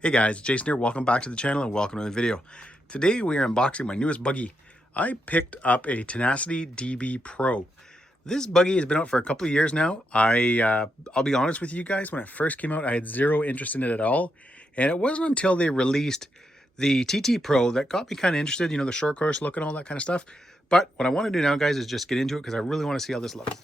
Hey guys, Jason here. Welcome back to the channel and welcome to the video. Today we are unboxing my newest buggy. I picked up a Tenacity DB Pro. This buggy has been out for a couple of years now. I'll be honest with you guys, when it first came out, I had zero interest in it at all. And it wasn't until they released the TT Pro that got me kind of interested, the short course look and all that kind of stuff. But what I want to do now, guys, is just get into it because I really want to see how this looks.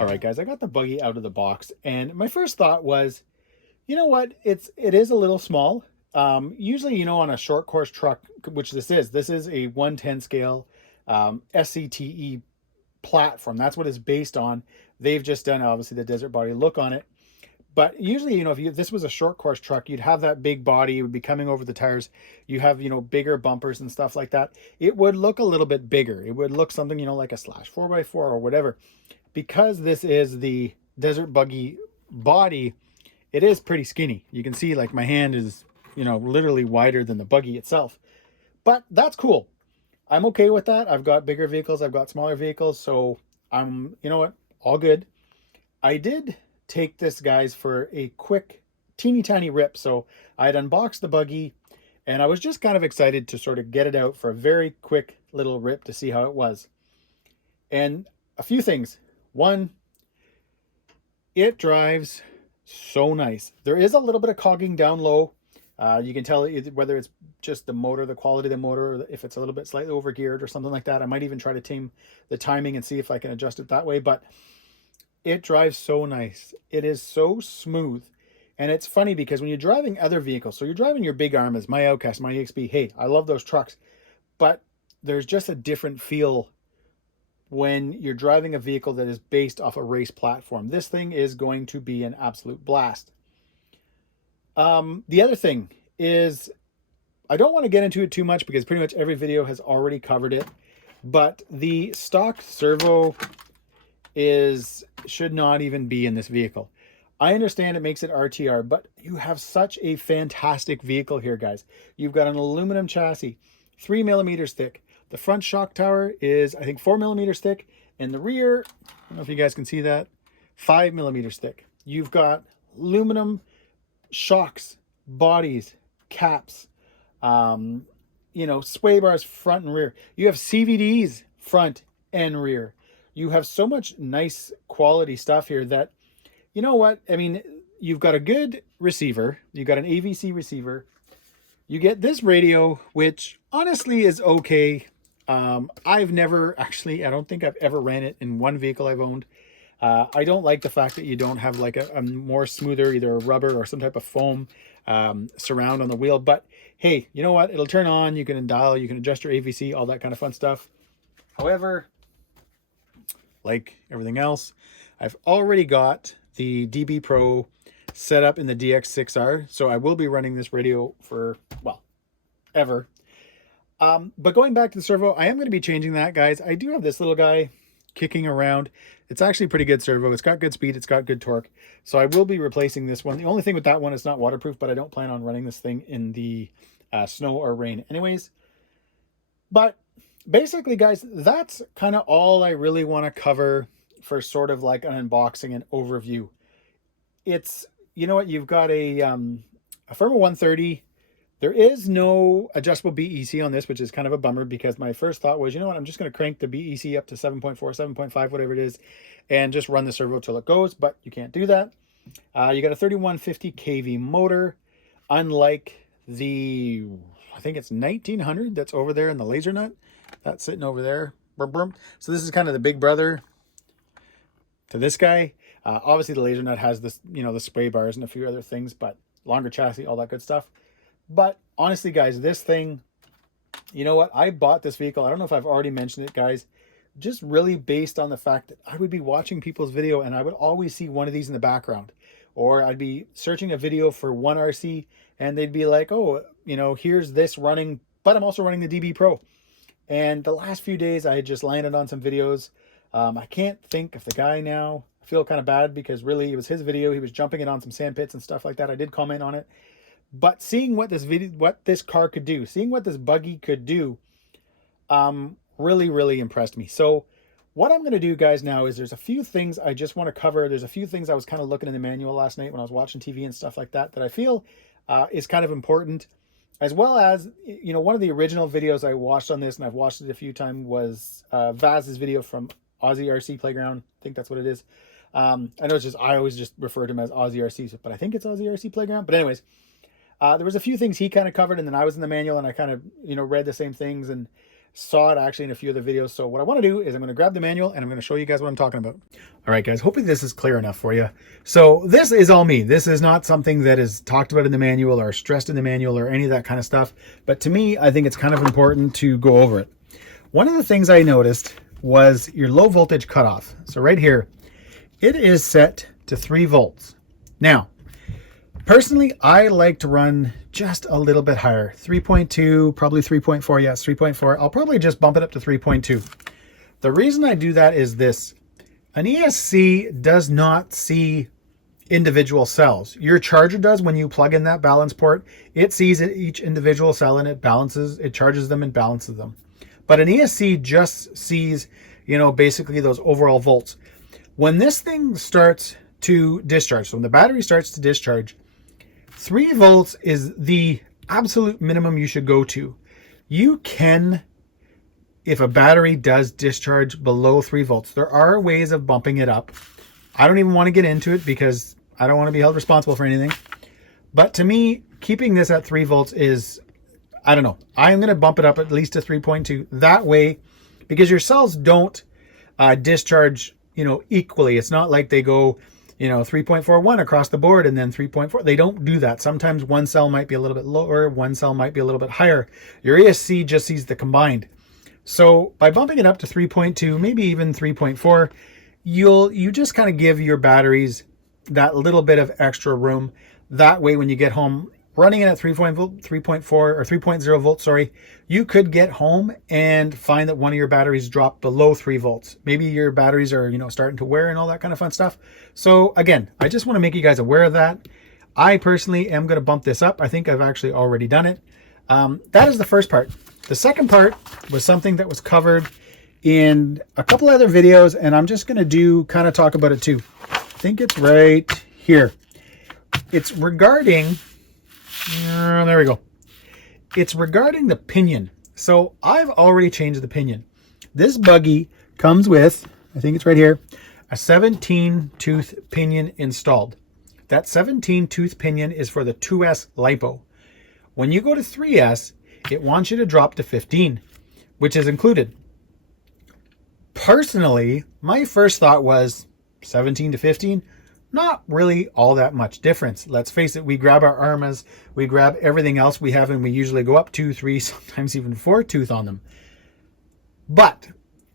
All right, guys, I got the buggy out of the box, and my first thought was, you know what? It is a little small. Usually, on a short course truck, which this is a 110 scale SCTE platform. That's what it's based on. They've just done obviously the desert body look on it. But usually, if this was a short course truck, you'd have that big body. It would be coming over the tires. You have, bigger bumpers and stuff like that. It would look a little bit bigger. It would look something, like a slash 4x4 or whatever. Because this is the desert buggy body, it is pretty skinny. You can see like my hand is, literally wider than the buggy itself. But that's cool. I'm okay with that. I've got bigger vehicles. I've got smaller vehicles. So I'm, all good. I did take this, guys, for a quick teeny tiny rip. So I had unboxed the buggy and I was just kind of excited to sort of get it out for a very quick little rip to see how it was. And a few things. One, it drives so nice. There is a little bit of cogging down low. You can tell whether it's just the motor, the quality of the motor, or if it's a little bit slightly overgeared or something like that. I might even try to tame the timing and see if I can adjust it that way. But it drives so nice. It is so smooth. And it's funny because when you're driving other vehicles, so you're driving your big Armas, my Outcast, my EXP, hey, I love those trucks. But there's just a different feel when you're driving a vehicle that is based off a race platform. This thing is going to be an absolute blast. The other thing is, I don't want to get into it too much because pretty much every video has already covered it, but the stock servo should not even be in this vehicle. I understand it makes it RTR, but you have such a fantastic vehicle here, guys. You've got an aluminum chassis, 3 millimeters thick. The front shock tower is, I think, 4 millimeters thick. And the rear, I don't know if you guys can see that, 5 millimeters thick. You've got aluminum shocks, bodies, caps, sway bars front and rear. You have CVDs front and rear. You have so much nice quality stuff here that, you know what? I mean, you've got a good receiver. You've got an AVC receiver. You get this radio, which honestly is okay. I've never actually, I don't think I've ever ran it in one vehicle I've owned. I don't like the fact that you don't have like a more smoother, either a rubber or some type of foam surround on the wheel. But hey, you know what? It'll turn on. You can dial, you can adjust your AVC, all that kind of fun stuff. However, like everything else, I've already got the DB Pro set up in the DX6R. So I will be running this radio for, well, ever. But going back to the servo, I am going to be changing that, guys. I do have this little guy kicking around. It's actually pretty good servo. It's got good speed. It's got good torque. So I will be replacing this one. The only thing with that one, it's not waterproof, but I don't plan on running this thing in the snow or rain anyways. But basically, guys, that's kind of all I really want to cover for sort of like an unboxing and overview. It's, you know what, you've got a Firma 130. There is no adjustable BEC on this, which is kind of a bummer because my first thought was, you know what, I'm just going to crank the BEC up to 7.4, 7.5, whatever it is, and just run the servo till it goes, but you can't do that. You got a 3150 kV motor, unlike the, I think it's 1900 that's over there in the laser nut. That's sitting over there. So this is kind of the big brother to this guy. Obviously the laser nut has this, the sway bars and a few other things, but longer chassis, all that good stuff. But honestly, guys, this thing, you know what? I bought this vehicle. I don't know if I've already mentioned it, guys, just really based on the fact that I would be watching people's video and I would always see one of these in the background. Or I'd be searching a video for one RC and they'd be like, oh, you know, here's this running, but I'm also running the DB Pro. And the last few days I had just landed on some videos. I can't think of the guy now. I feel kind of bad because really it was his video. He was jumping it on some sand pits and stuff like that. I did comment on it. But seeing what this car could do, seeing what this buggy could do, really, really impressed me. So what I'm going to do, guys, now is there's a few things I just want to cover. There's a few things I was kind of looking in the manual last night when I was watching TV and stuff like that, that I feel is kind of important. As well as, you know, one of the original videos I watched on this, and I've watched it a few times, was Vaz's video from Aussie RC Playground. I think that's what it is. I know it's just, I always just refer to him as Aussie RC, but I think it's Aussie RC Playground. But anyways, there was a few things he kind of covered, and then I was in the manual and I kind of, you know, read the same things and saw it actually in a few of the videos. So what I want to do is I'm going to grab the manual and I'm going to show you guys what I'm talking about. All right, guys, hopefully this is clear enough for you. So this is all me. This is not something that is talked about in the manual or stressed in the manual or any of that kind of stuff. But to me, I think it's kind of important to go over it. One of the things I noticed was your low voltage cutoff. So right here, it is set to 3 volts. Now, personally, I like to run just a little bit higher. 3.2, probably 3.4. Yes, 3.4. I'll probably just bump it up to 3.2. The reason I do that is this. An ESC does not see individual cells. Your charger does when you plug in that balance port. It sees each individual cell and it balances, it charges them and balances them. But an ESC just sees, you know, basically those overall volts. When this thing starts to discharge, so when the battery starts to discharge, 3 volts is the absolute minimum you should go to. You can, if a battery does discharge below 3 volts, there are ways of bumping it up. I don't even want to get into it because I don't want to be held responsible for anything. But to me, keeping this at 3 volts is, I don't know. I'm going to bump it up at least to 3.2. That way, because your cells don't discharge, you know, equally. It's not like they go, you know, 3.41 across the board and then 3.4. They don't do that. Sometimes one cell might be a little bit lower, one cell might be a little bit higher. Your ESC just sees the combined. So by bumping it up to 3.2, maybe even 3.4, you just kind of give your batteries that little bit of extra room. That way, when you get home, running it at 3.4 or 3.0 volts, sorry, you could get home and find that one of your batteries dropped below 3 volts. Maybe your batteries are, you know, starting to wear and all that kind of fun stuff. So again, I just want to make you guys aware of that. I personally am going to bump this up. I think I've actually already done it. That is the first part. The second part was something that was covered in a couple other videos, and I'm just going to kind of talk about it too. I think it's right here. It's regarding, there we go. It's regarding the pinion. So I've already changed the pinion. This buggy comes with, I think it's right here, a 17-tooth pinion installed. That 17-tooth pinion is for the 2S LiPo. When you go to 3S, it wants you to drop to 15, which is included. Personally, my first thought was 17 to 15, not really all that much difference. Let's face it, we grab our armas, we grab everything else we have, and we usually go up 2, 3, sometimes even 4 tooth on them. But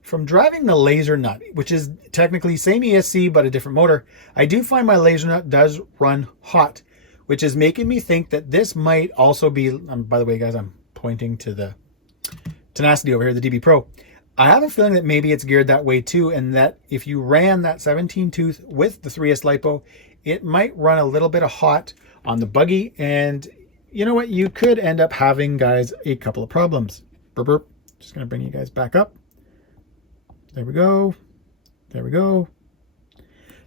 from driving the laser nut, which is technically same ESC but a different motor, I do find my laser nut does run hot, which is making me think that this might also be, by the way, guys, I'm pointing to the Tenacity over here, the DB Pro. I have a feeling that maybe it's geared that way too, and that if you ran that 17 tooth with the 3S LiPo, it might run a little bit of hot on the buggy, and you know what? You could end up having, guys, a couple of problems. Burp, burp. Just gonna bring you guys back up. There we go. There we go.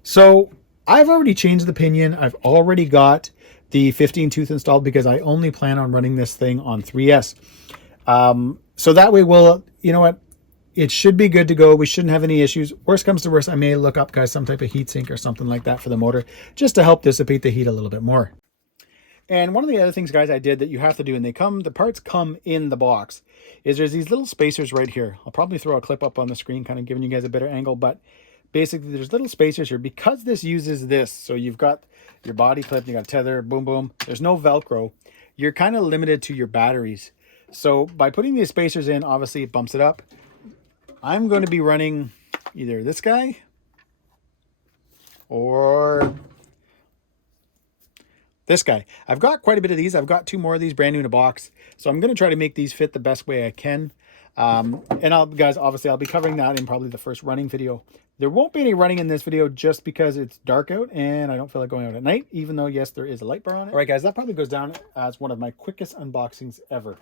So I've already changed the pinion. I've already got the 15 tooth installed because I only plan on running this thing on 3S. So that way we'll, you know what? It should be good to go. We shouldn't have any issues. Worst comes to worst, I may look up, guys, some type of heat sink or something like that for the motor, just to help dissipate the heat a little bit more. And one of the other things, guys, I did that you have to do, and the parts come in the box, is there's these little spacers right here. I'll probably throw a clip up on the screen, kind of giving you guys a better angle, but basically there's little spacers here because this uses this. So you've got your body clip, you got tether, boom, boom. There's no Velcro. You're kind of limited to your batteries. So by putting these spacers in, obviously it bumps it up. I'm going to be running either this guy or This guy. I've got quite a bit of these. I've got 2 more of these brand new in a box. So I'm going to try to make these fit the best way I can. And guys, obviously I'll be covering that in probably the first running video. There won't be any running in this video just because it's dark out and I don't feel like going out at night, even though, yes, there is a light bar on it. All right, guys, that probably goes down as one of my quickest unboxings ever.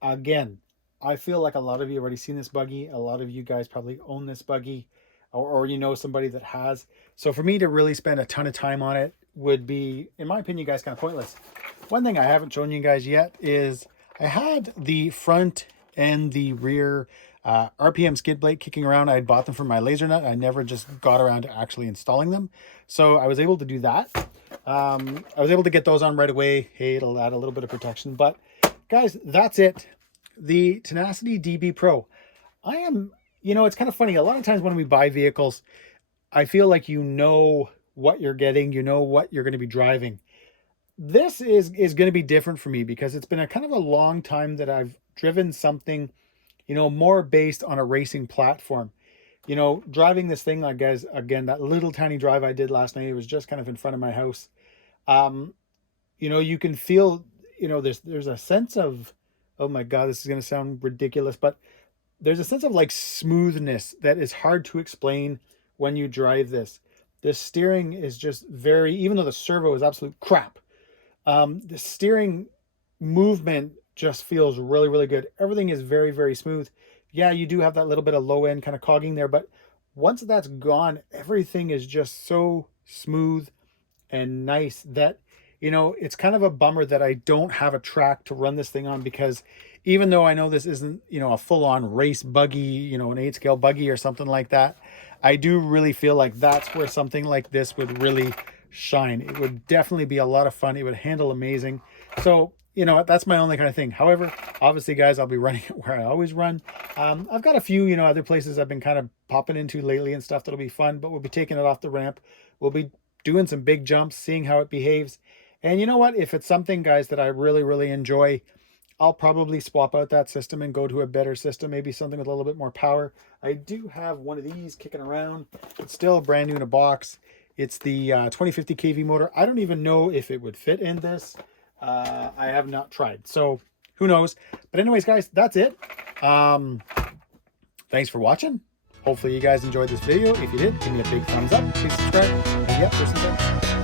Again, I feel like a lot of you have already seen this buggy. A lot of you guys probably own this buggy, or you know somebody that has. So for me to really spend a ton of time on it would be, in my opinion, guys, kind of pointless. One thing I haven't shown you guys yet is I had the front and the rear RPM skid plate kicking around. I had bought them from my laser nut. I never just got around to actually installing them. So I was able to do that. I was able to get those on right away. Hey, it'll add a little bit of protection. But guys, that's it. The Tenacity DB Pro. I am, you know, it's kind of funny. A lot of times when we buy vehicles, I feel like you know what you're getting, you know what you're going to be driving. This is going to be different for me because it's been a kind of a long time that I've driven something, you know, more based on a racing platform. You know, driving this thing, like, guys, again, that little tiny drive I did last night, it was just kind of in front of my house. You know, you can feel, you know, there's a sense of, oh my God, this is going to sound ridiculous, but there's a sense of like smoothness that is hard to explain when you drive this. The steering is just very, even though the servo is absolute crap, the steering movement just feels really, really good. Everything is very, very smooth. Yeah, you do have that little bit of low end kind of cogging there, but once that's gone, everything is just so smooth and nice that, you know, it's kind of a bummer that I don't have a track to run this thing on, because even though I know this isn't, you know, a full-on race buggy, you know, an 8-scale buggy or something like that, I do really feel like that's where something like this would really shine. It would definitely be a lot of fun. It would handle amazing. So, you know, that's my only kind of thing. However, obviously, guys, I'll be running it where I always run. I've got a few, you know, other places I've been kind of popping into lately and stuff that'll be fun, but we'll be taking it off the ramp. We'll be doing some big jumps, seeing how it behaves. And you know what? If it's something, guys, that I really, really enjoy, I'll probably swap out that system and go to a better system, maybe something with a little bit more power. I do have one of these kicking around. It's still brand new in a box. It's the 2050 kV motor. I don't even know if it would fit in this. I have not tried, so who knows. But anyways, guys, that's it. Thanks for watching. Hopefully you guys enjoyed this video. If you did, give me a big thumbs up. Please subscribe. And yep, there's some